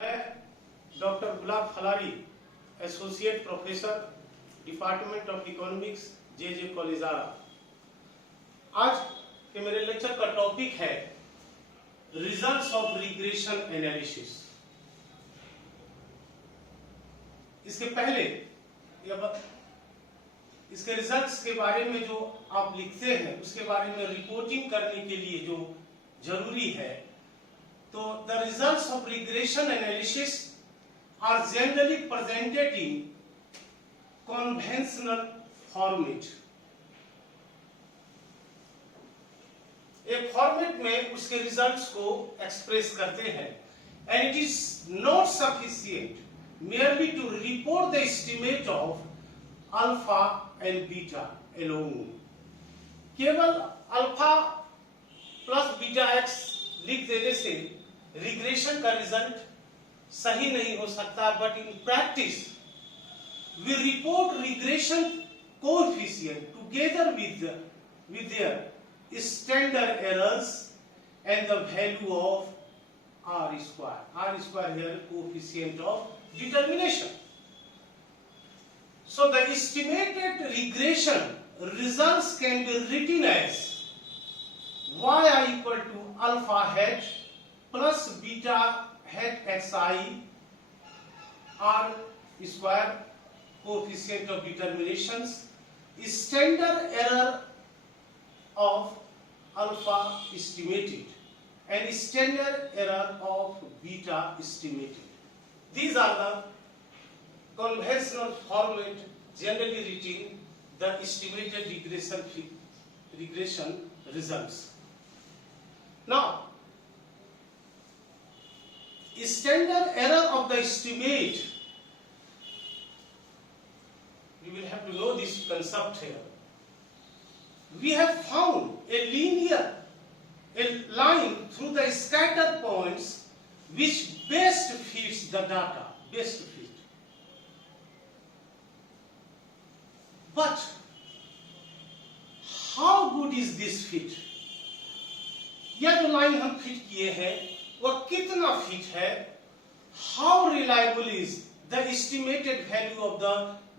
मैं doctor Gulab Phalari, associate professor, department of economics, J college Arrah. आज के मेरे लेक्चर का टॉपिक है रिजल्ट्स ऑफ रिग्रेशन एनालिसिस। इसके पहले इसके रिजल्ट्स के बारे में जो आप लिखते हैं उसके बारे में रिपोर्टिंग करने के लिए जो जरूरी है, तो the results of regression analysis are generally presented in conventional format। एक फॉर्मेट में उसके रिजल्ट्स को एक्सप्रेस करते हैं, and it is not sufficient merely to report the estimate of alpha and beta alone। केवल अल्फा प्लस बीटा एक्स लिख देने से रिग्रेशन का रिजल्ट सही नहीं हो सकता, but in practice we report regression coefficient together with their standard errors and the value of R square। R square here coefficient of determination। So the estimated regression results can be written as yi equal to alpha hat plus beta hat xi R square coefficient of determinations, standard error of alpha estimated and standard error of beta estimated। These are the conventional format generally written the estimated regression results। Now, standard error of the estimate, you will have to know this concept here। We have found a line through the scattered points which best fits the data, best fit। But how good is this fit? यह जो line हम fit किए हैं वह कितना fit है? How reliable is the estimated value of the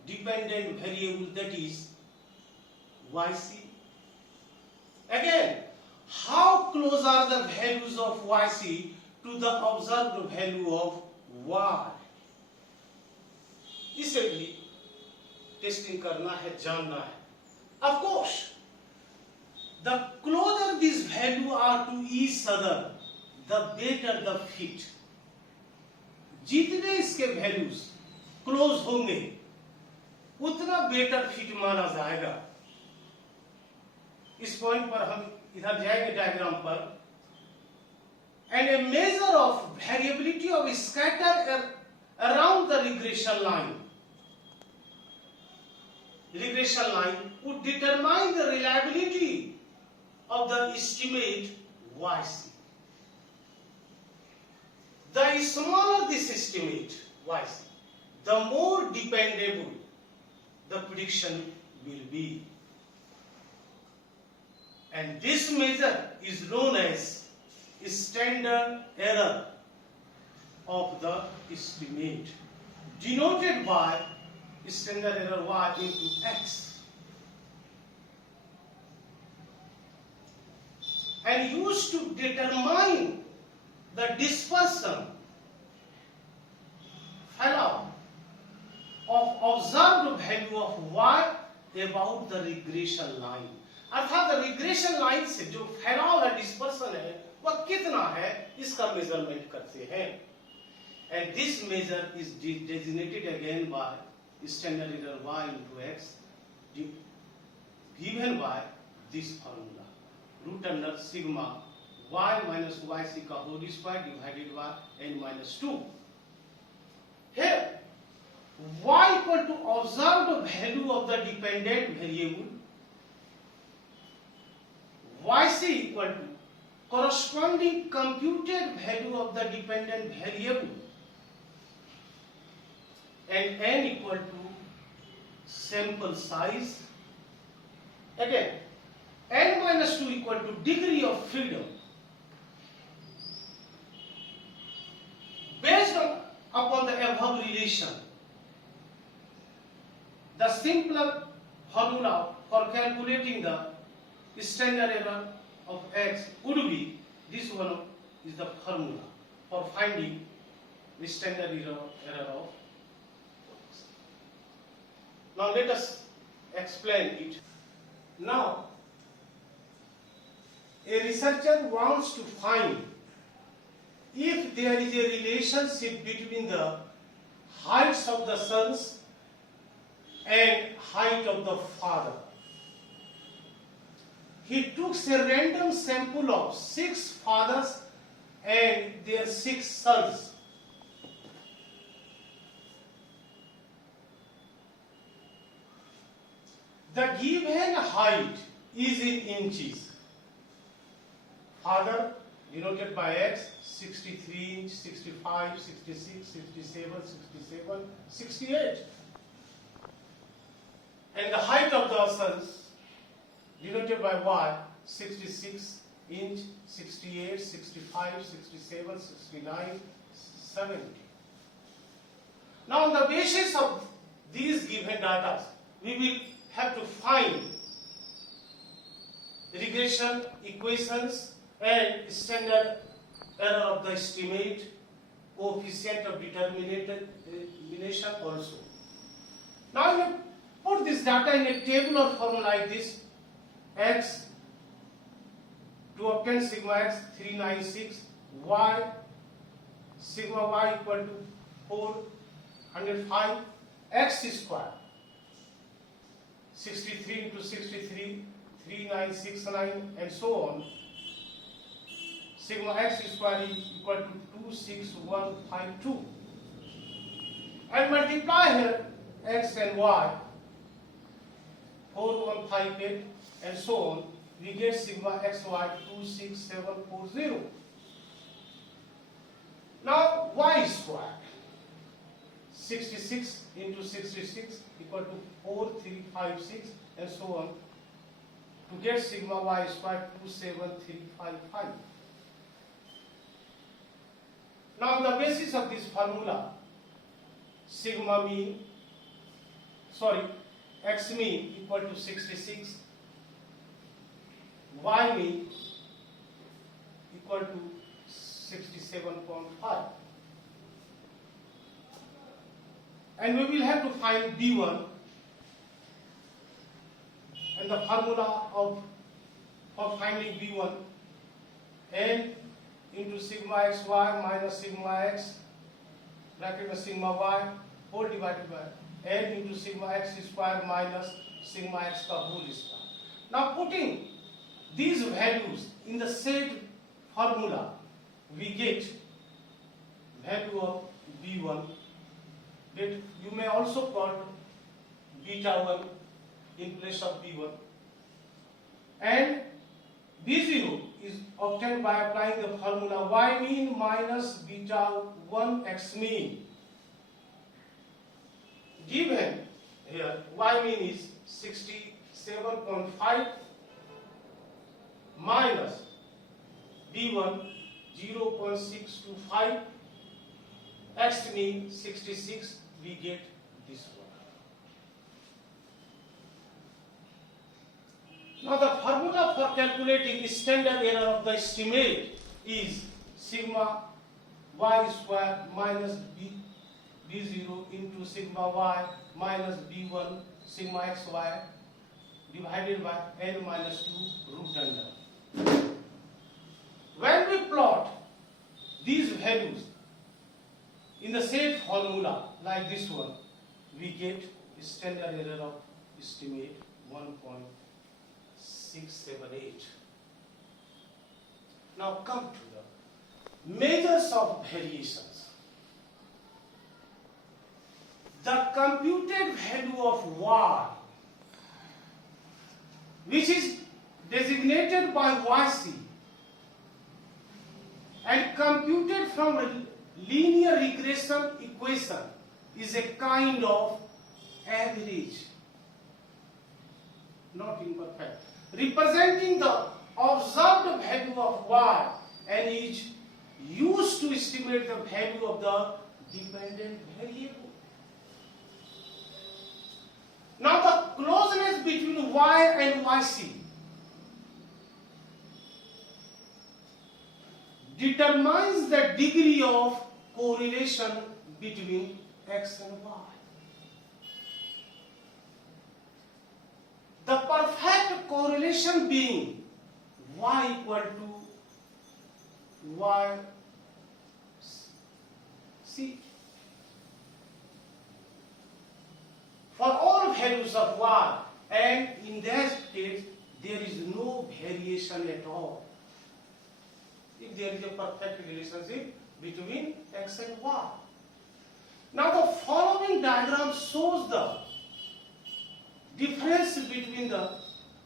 dependent variable, that is yc? Again, how close are the values of yc to the observed value of y? इसे भी टेस्टिंग करना है, जानना है। Of course, the closer these values are to each other, the better the fit। जितने इसके values close होंगे उतना बेटर फिट माना जाएगा। इस पॉइंट पर हम इधर जाएंगे डायग्राम पर। And A measure of variability of scatter around the regression line would determine the reliability of the estimate yc। The smaller this estimate yc, the more dependable the prediction will be, and this measure is known as standard error of the estimate, denoted by standard error y into x, and used to determine the dispersion fallout of observed value of y about the regression line। अर्थात regression line से जो फैलाव है, dispersion है, वह कितना है, इसका मेजरमेंट करते हैं। And this measure is designated again by standard error y into x given by this formula, root under sigma y minus yc का whole square divided by n minus 2। Here y equal to observed value of the dependent variable, yc equal to corresponding computed value of the dependent variable, and n equal to sample size। Again, n minus 2 equal to degree of freedom। Based on above relation, the simpler formula for calculating the standard error of x would be this one is the formula for finding the standard error of x. Now let us explain it. Now a researcher wants to find if there is a relationship between the heights of the sons and height of the father. He took a random sample of 6 fathers and their 6 sons. The given height is in inches. Father denoted by x, 63 inch, 65, 66, 67, 67, 68. And the height of the sons denoted by y, 66 inch, 68, 65, 67, 69, 70. Now on the basis of these given data, we will have to find regression equations and standard error of the estimate, coefficient of determination also. Now you put this data in a tabular form like this: x to obtain sigma x 396, y sigma y equal to 405, x square 63 into 63 3969 and so on. Sigma x square is equal to 26152, and multiply here x and y 4158 and so on. We get sigma xy 26740. Now y square 66 into 66 equal to 4356 and so on, to get sigma y square 27355. Now on the basis of this formula, x mean equal to 66, y mean equal to 67.5. And we will have to find B1, and the formula for finding B1, n into sigma xy minus sigma x bracket में sigma y whole divided by n into sigma x square minus sigma x का whole square. Now putting these values in the said formula, we get value of B1 that you may also call beta 1 in place of B1, and B0 is obtained by applying the formula y mean minus beta 1 x mean. Given here y mean is 67.5 minus B1 0.625, x mean 66, we get this one. Now the formula for calculating the standard error of the estimate is sigma y square minus B0 into sigma y minus B1 sigma xy divided by n minus 2 root under. When we plot these values in the said formula like this one, we get standard error of estimate 1.678. Now come to the measures of variations. The computed value of y, which is designated by yc and computed from a linear regression equation, is a kind of average, not imperfect, representing the observed value of y and is used to estimate the value of the dependent variable. Now the closeness between y and yc determines the degree of correlation between x and y. The perfect correlation being y equal to y c. For all values of y, and in that case there is no variation at all. If there is a perfect relationship between x and y. Now the following diagram shows the difference between the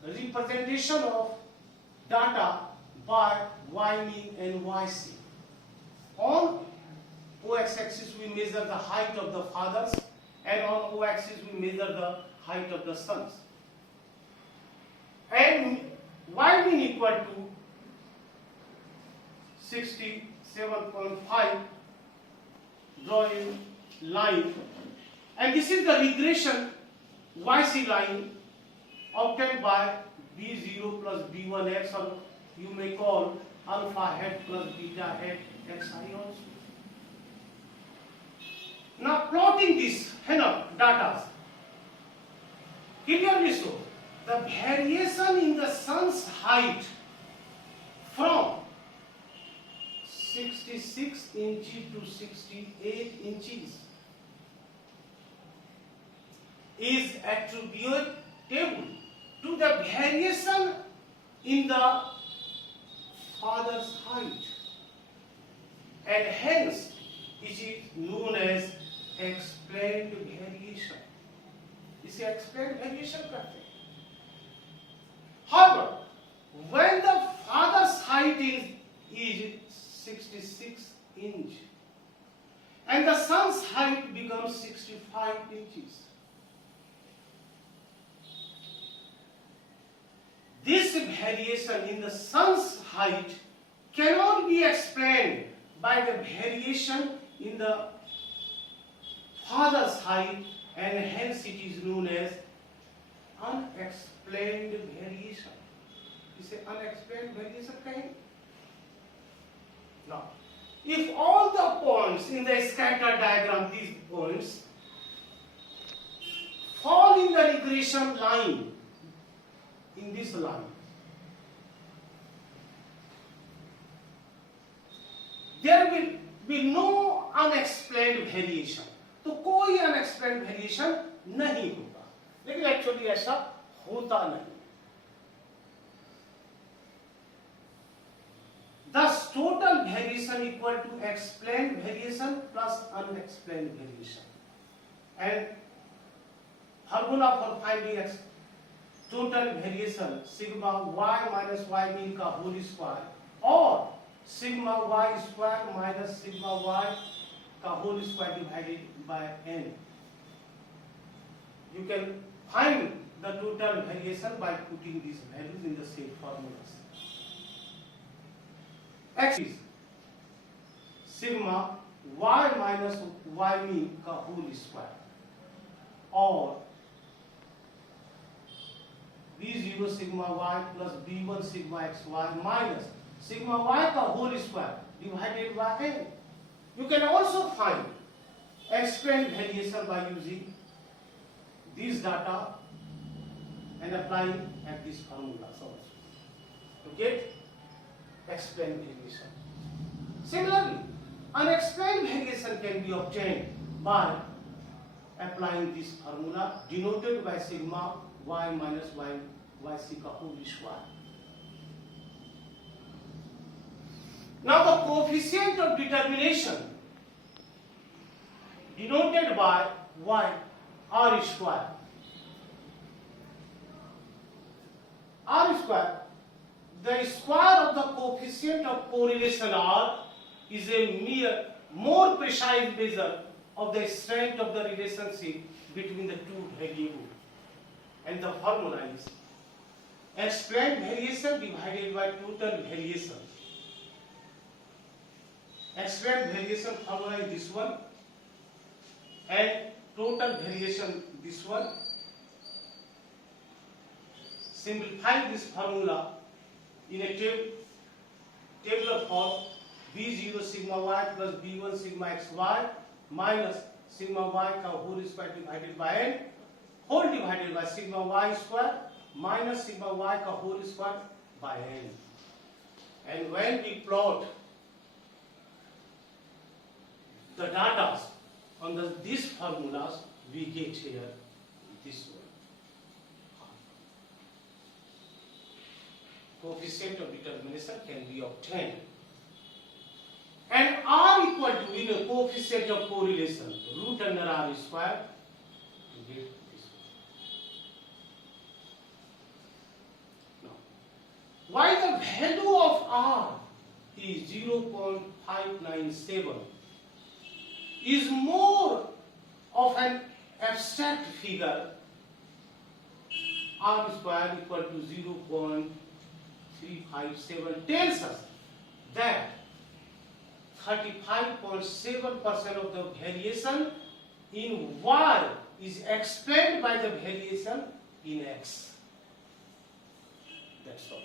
representation of data by y mean and yc. On x-axis we measure the height of the fathers, and on y-axis we measure the height of the sons. And y mean equal to 67.5, draw a line, and this is the regression yc line obtained by b0 plus b1x, or you may call alpha hat plus beta hat xi also. Now plotting this data clearly shows the variation in the sun's height from 66 inches to 68 inches is attributable to the variation in the father's height, and hence it is known as explained variation. इसे explained variation कहते हैं. However, when the father's height is 66 inch and the son's height becomes 65 inches, this variation in the son's height cannot be explained by the variation in the father's height, and hence it is known as unexplained variation. इसे unexplained variation कहेंगे. Now, if all the points in the scatter diagram, these points, fall in the regression line, in this line, there will be no unexplained variation. तो कोई unexplained variation नहीं होगा, लेकिन actually ऐसा होता नहीं. Thus, total variation equal to explained variation plus unexplained variation. And formula for finding total variation, sigma y minus y mean का whole square, or sigma y square minus sigma y का whole square divided by n. You can find the total variation by putting these values in the same formulas. X is sigma y minus y mean का whole square, or b0 sigma y plus b1 sigma xy minus sigma y का whole square divided by n. You can also find explained variation by using these data and applying at these formulas also to get explained variation. Similarly, unexplained variation can be obtained by applying this formula denoted by sigma y minus yc का whole square. Now the coefficient of determination denoted by y r square. R square, the square of the coefficient of correlation R is a more precise measure of the strength of the relationship between the two variables. And the formula is explained variation divided by total variation. Explained variation formula is this one, and total variation this one. Simplify this formula in a tabular form. B0 sigma y plus B1 sigma xy minus sigma y का whole square divided by n whole divided by sigma y square minus sigma y का whole square by n. And when we plot the data on these formulas, we get here this one. Coefficient of determination can be obtained. And R equal to, we know, coefficient of correlation, root under R square, to get this one. Now, why the value of R is 0.597 is more of an abstract figure, R square equal to 0.357 tells us that 35.7% of the variation in Y is explained by the variation in X. That's all.